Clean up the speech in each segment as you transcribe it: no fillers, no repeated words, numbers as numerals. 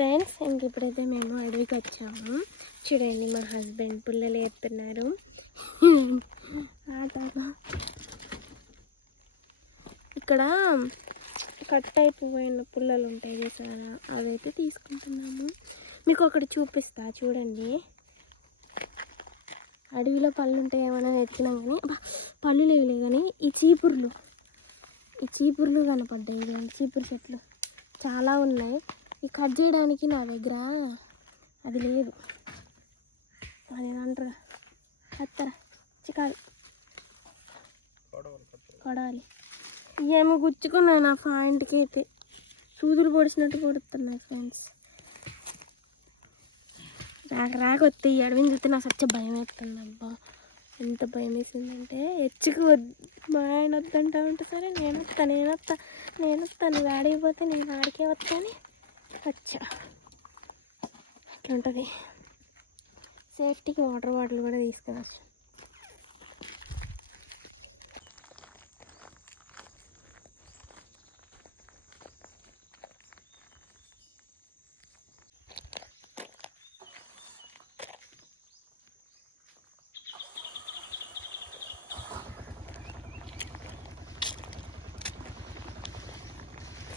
Friends ఇంక ఇప్పుడైతే మేము అడవికి వచ్చాము. చూడండి మా హస్బెండ్ పుల్లలు ఎత్తున్నారు. ఇక్కడ కట్ అయిపోయిన పుల్లలు ఉంటాయి చూసారా, అవైతే తీసుకుంటున్నాము. మీకు ఒకటి చూపిస్తా చూడండి. అడవిలో పళ్ళు ఉంటాయి ఏమైనా ఎత్తినాం కానీ పళ్ళు లేవులే కానీ ఈ చీపుర్లు కనపడ్డాయి. ఇలాంటి చీపురు చెట్లు చాలా ఉన్నాయి. ఈ కట్ చేయడానికి నా దగ్గర అది లేదు. అదేంటారు కత్తర చికాలు కొడాలి. ఏమో గుచ్చుకున్నాయి నా పాయింట్కి అయితే, సూదులు పొడిచినట్టు పొడుతున్నాయి ఫ్రెండ్స్. రాక వస్తే ఈ అడవిని చూస్తే నాకు సచ్చ భయం వేస్తుంది. అబ్బా ఎంత భయం వేసిందంటే ఎచ్చుకు మా ఆయన వద్దంటా ఉంటే సరే నేను వస్తాను ఆడిపోతే నేను ఆడికే వస్తాను. అచ్చా అట్లా ఉంటుంది. సేఫ్టీకి వాటర్ బాటిల్ కూడా తీసుకురావచ్చు.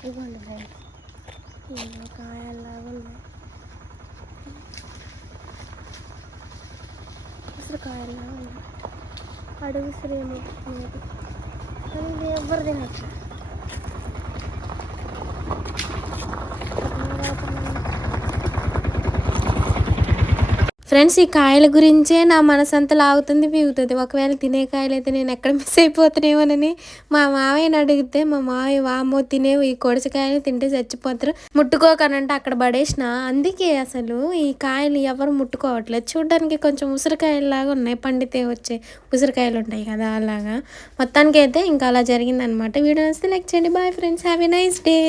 ఇవ్వండి ఫ్రెండ్స్, ఇలా కాయల్లాగా ఉన్నాయి. ఉసిరికాయల్లాగా ఉన్నాయి. అడుగు ఉసిరేమో అనేది కానీ ఇది ఎవరు తినచ్చు. ఫ్రెండ్స్, ఈ కాయల గురించే నా మనసంతా లాగుతుంది పీగుతుంది. ఒకవేళ తినే కాయలు అయితే నేను ఎక్కడ మిస్ అయిపోతున్నామోనని మా మావయ్యని అడిగితే మా మావయ్య వామో తినేవి ఈ కొడసకాయలు తింటే చచ్చిపోతారు, ముట్టుకోకనంటే అక్కడ పడేసిన. అందుకే అసలు ఈ కాయలు ఎవరు ముట్టుకోవట్లేదు. చూడడానికి కొంచెం ఉసిరికాయలాగా ఉన్నాయి, పండితే వచ్చే ఉసిరికాయలు ఉంటాయి కదా అలాగా. మొత్తానికి అయితే ఇంకా అలా జరిగిందనమాట. వీడియో వస్తే లైక్ చేయండి. Bye friends, have a nice day.